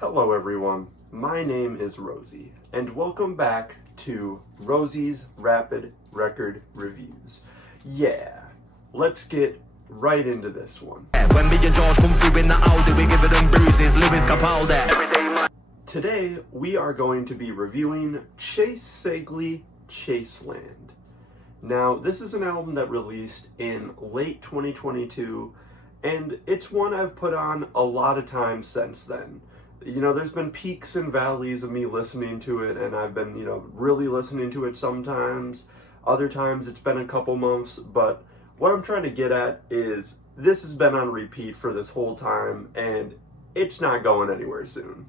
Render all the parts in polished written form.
Hello everyone, my name is Rosie, and welcome back to Rosie's Rapid Record Reviews. Yeah, let's get right into this one. When me and George come through in the Audi, we give them bruises, Lewis Capaldi. Today, we are going to be reviewing Chase Ceglie, Chaseland. Now, this is an album that released in late 2022, and it's one I've put on a lot of times since then. You know, there's been peaks and valleys of me listening to it, and I've been, really listening to it sometimes. Other times it's been a couple months, but what I'm trying to get at is this has been on repeat for this whole time, and it's not going anywhere soon.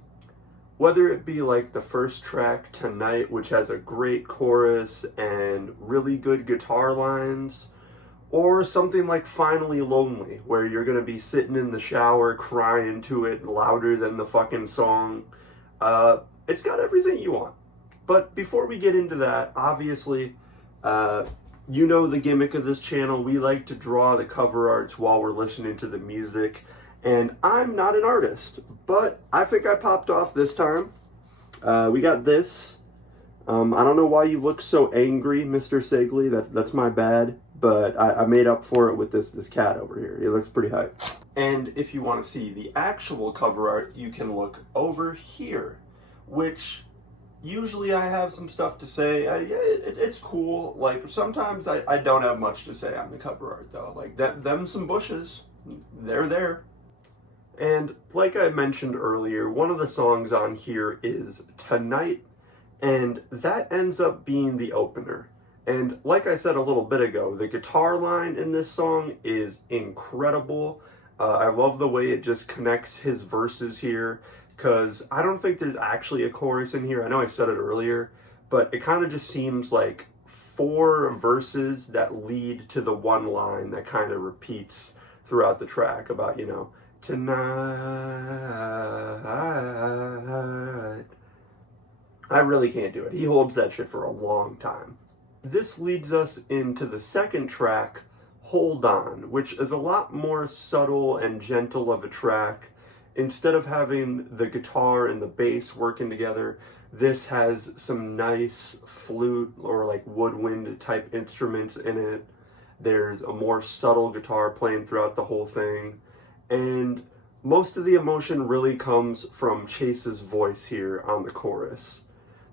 Whether it be like the first track, Tonight, which has a great chorus and really good guitar lines, or something like Finally Lonely, where you're gonna be sitting in the shower crying to it louder than the fucking song. It's got everything you want. But before we get into that, obviously, you know the gimmick of this channel. We like to draw the cover arts while we're listening to the music. And I'm not an artist, but I think I popped off this time. We got this. I don't know why you look so angry, Mr. Ceglie. That's my bad. But I made up for it with this cat over here. He looks pretty hype. And if you want to see the actual cover art, you can look over here, which usually I have some stuff to say. It's cool. Like, sometimes I don't have much to say on the cover art, though. Like, them some bushes, they're there. And like I mentioned earlier, one of the songs on here is Tonight, and that ends up being the opener. And like I said a little bit ago, the guitar line in this song is incredible. I love the way it just connects his verses here, because I don't think there's actually a chorus in here. I know I said it earlier, but it kind of just seems like 4 verses that lead to the one line that kind of repeats throughout the track about, tonight. I really can't do it. He holds that shit for a long time. This leads us into the second track, Hold On, which is a lot more subtle and gentle of a track. Instead of having the guitar and the bass working together, this has some nice flute or like woodwind type instruments in it. There's a more subtle guitar playing throughout the whole thing. And most of the emotion really comes from Chase's voice here on the chorus.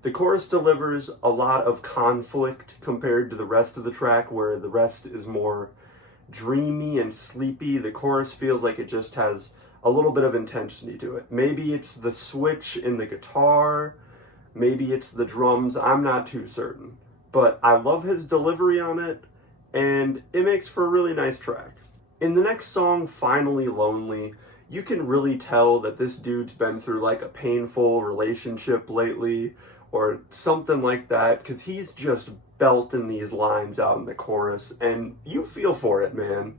The chorus delivers a lot of conflict compared to the rest of the track, where the rest is more dreamy and sleepy. The chorus feels like it just has a little bit of intensity to it. Maybe it's the switch in the guitar, maybe it's the drums, I'm not too certain. But I love his delivery on it, and it makes for a really nice track. In the next song, Finally Lonely, you can really tell that this dude's been through like a painful relationship lately, or something like that, because he's just belting these lines out in the chorus, and you feel for it, man.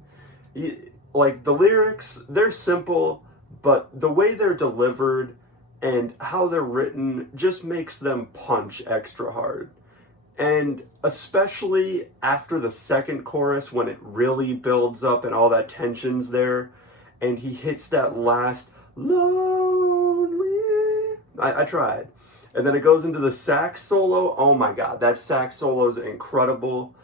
Like, the lyrics, they're simple, but the way they're delivered and how they're written just makes them punch extra hard. And especially after the second chorus, when it really builds up and all that tension's there, and he hits that last lonely, I tried. And then it goes into the sax solo. Oh my god, that sax solo is incredible.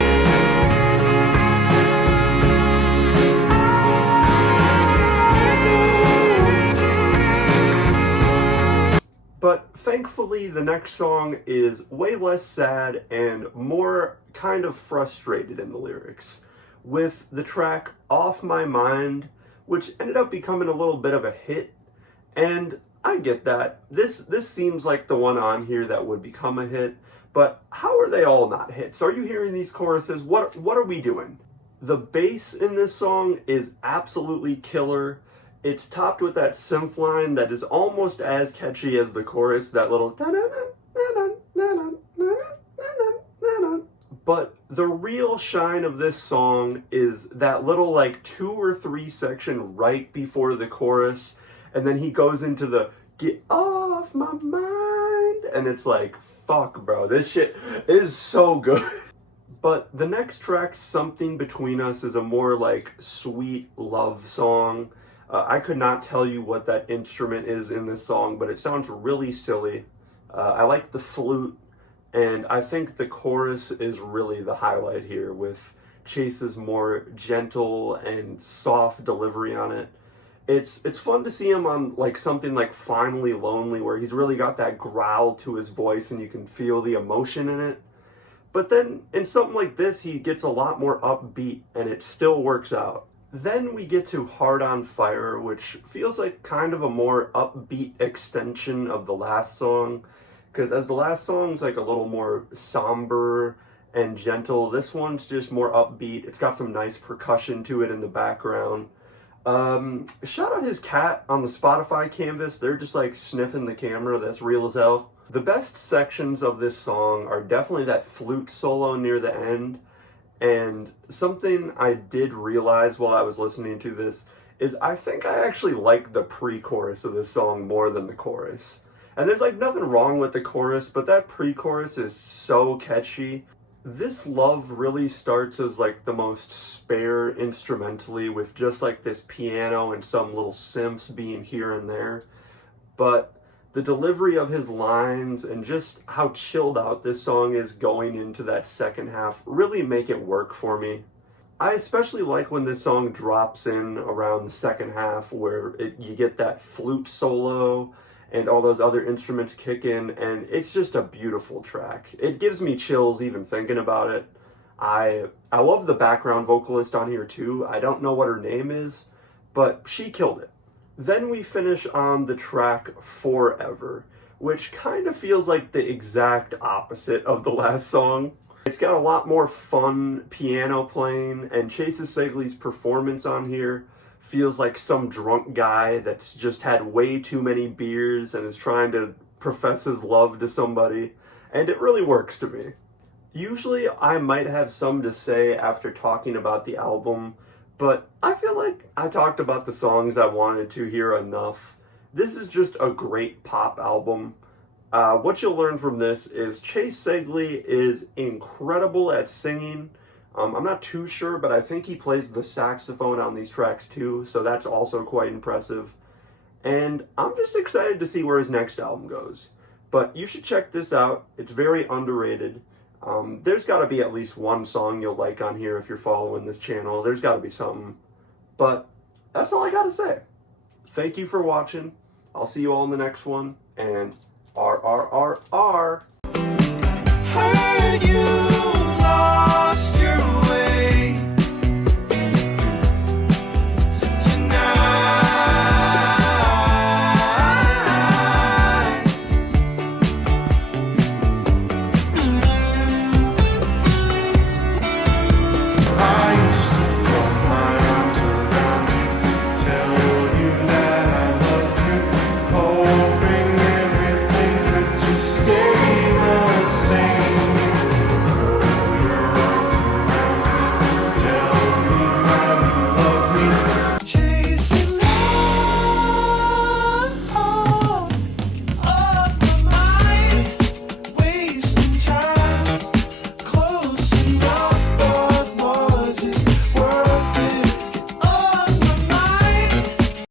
But thankfully, the next song is way less sad and more kind of frustrated in the lyrics, with the track Off My Mind, which ended up becoming a little bit of a hit. And I get that. This seems like the one on here that would become a hit, but how are they all not hits? Are you hearing these choruses? What are we doing? The bass in this song is absolutely killer. It's topped with that synth line that is almost as catchy as the chorus, that little but the real shine of this song is that little like 2 or 3 section right before the chorus, and then he goes into the get off my mind, and it's like, fuck bro, this shit is so good. But the next track, Something Between Us, is a more like sweet love song. I could not tell you what that instrument is in this song, but it sounds really silly. I like the flute, and I think the chorus is really the highlight here, with Chase's more gentle and soft delivery on it. It's fun to see him on like something like Finally Lonely, where he's really got that growl to his voice and you can feel the emotion in it. But then in something like this, he gets a lot more upbeat and it still works out. Then we get to Heart on Fire, which feels like kind of a more upbeat extension of the last song. Because as the last song's like a little more somber and gentle, this one's just more upbeat. It's got some nice percussion to it in the background. Shout out his cat on the Spotify canvas. They're just like sniffing the camera. That's real as hell. The best sections of this song are definitely that flute solo near the end. And something I did realize while I was listening to this is I think I actually like the pre-chorus of this song more than the chorus. And there's like nothing wrong with the chorus, but that pre-chorus is so catchy. This Love really starts as like the most spare instrumentally, with just like this piano and some little synths being here and there. But the delivery of his lines and just how chilled out this song is going into that second half really make it work for me. I especially like when this song drops in around the second half, where you get that flute solo and all those other instruments kick in, and it's just a beautiful track. It gives me chills even thinking about it. I love the background vocalist on here too. I don't know what her name is, but she killed it. Then we finish on the track Forever, which kind of feels like the exact opposite of the last song. It's got a lot more fun piano playing, and Chase Ceglie's performance on here feels like some drunk guy that's just had way too many beers and is trying to profess his love to somebody, and it really works to me. Usually I might have some to say after talking about the album, but I feel like I talked about the songs I wanted to here enough. This is just a great pop album. What you'll learn from this is Chase Ceglie is incredible at singing. I'm not too sure, but I think he plays the saxophone on these tracks too, so that's also quite impressive. And I'm just excited to see where his next album goes. But you should check this out. It's very underrated. There's got to be at least one song you'll like on here if you're following this channel. There's got to be something. But that's all I got to say. Thank you for watching. I'll see you all in the next one, and RRRR.